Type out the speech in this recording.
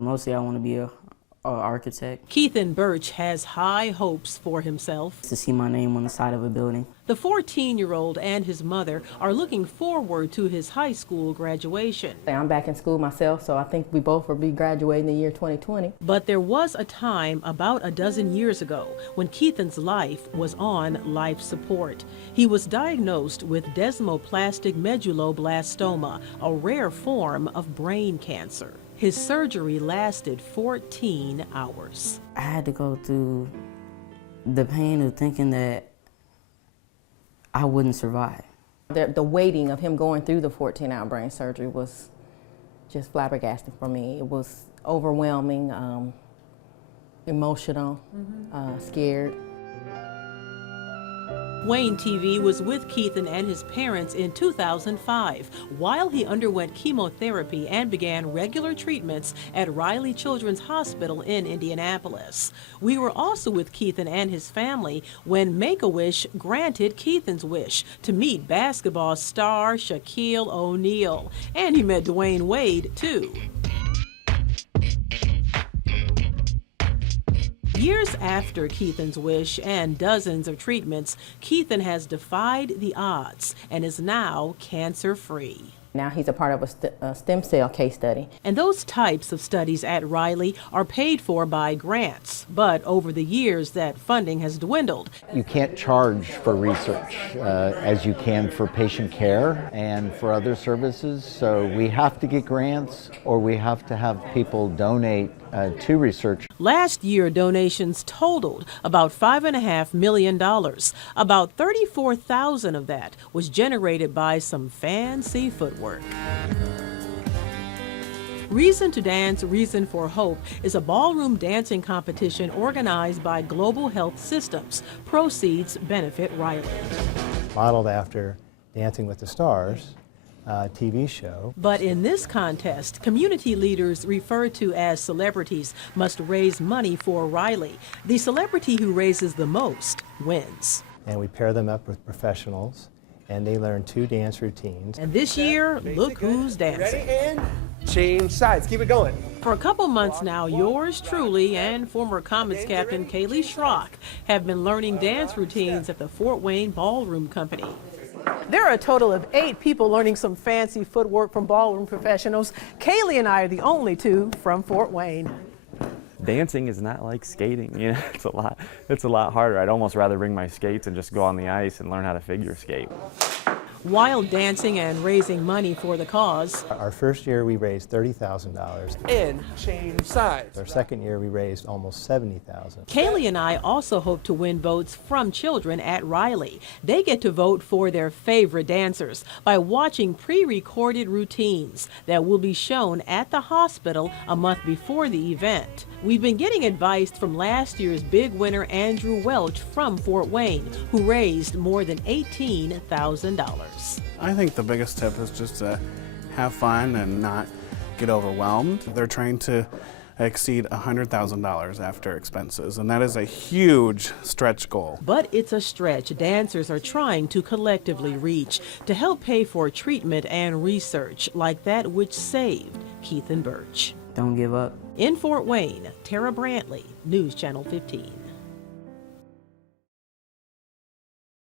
Mostly I want to be a architect. Keithan Birch has high hopes for himself. To see my name on the side of a building. The 14-year-old and his mother are looking forward to his high school graduation. I'm back in school myself, so I think we both will be graduating in the year 2020. But there was a time about a dozen years ago when Keithan's life was on life support. He was diagnosed with Desmoplastic Medulloblastoma, a rare form of brain cancer. His surgery lasted 14 hours. I had to go through the pain of thinking that I wouldn't survive. The waiting of him going through the 14-hour brain surgery was just flabbergasting for me. It was overwhelming, emotional, scared. Wayne TV was with Keithan and his parents in 2005 while he underwent chemotherapy and began regular treatments at Riley Children's Hospital in Indianapolis. We were also with Keithan and his family when Make-A-Wish granted Keithan's wish to meet basketball star Shaquille O'Neal. And he met Dwayne Wade, too. Years after Keithan's wish and dozens of treatments, Keithan has defied the odds and is now cancer-free. Now he's a part of a stem cell case study. And those types of studies at Riley are paid for by grants. But over the years, that funding has dwindled. You can't charge for research as you can for patient care and for other services. So we have to get grants or we have to have people donate to research. Last year, donations totaled about $5.5 million. About $34,000 of that was generated by some fancy footwork. Reason to Dance, Reason for Hope is a ballroom dancing competition organized by Global Health Systems. Proceeds benefit Riley. Modeled after Dancing with the Stars, TV show. But in this contest, community leaders referred to as celebrities must raise money for Riley. The celebrity who raises the most wins. And we pair them up with professionals, and they learn 2 dance routines. And this year, look who's dancing. Ready and change sides. Keep it going. For a couple months now, yours truly and former Comets captain Kaylee Schrock have been learning dance routines at the Fort Wayne Ballroom Company. There are a total of 8 people learning some fancy footwork from ballroom professionals. Kaylee and I are the only 2 from Fort Wayne. Dancing is not like skating, you know, it's a lot harder. I'd almost rather bring my skates and just go on the ice and learn how to figure skate. While dancing and raising money for the cause. Our first year we raised $30,000. And change sides. Our second year we raised almost $70,000. Kaylee and I also hope to win votes from children at Riley. They get to vote for their favorite dancers by watching pre-recorded routines that will be shown at the hospital a month before the event. We've been getting advice from last year's big winner Andrew Welch from Fort Wayne, who raised more than $18,000. I think the biggest tip is just to have fun and not get overwhelmed. They're trying to exceed $100,000 after expenses, and that is a huge stretch goal. But it's a stretch dancers are trying to collectively reach to help pay for treatment and research like that which saved Keithan Birch. Don't give up. In Fort Wayne, Tara Brantley, News Channel 15.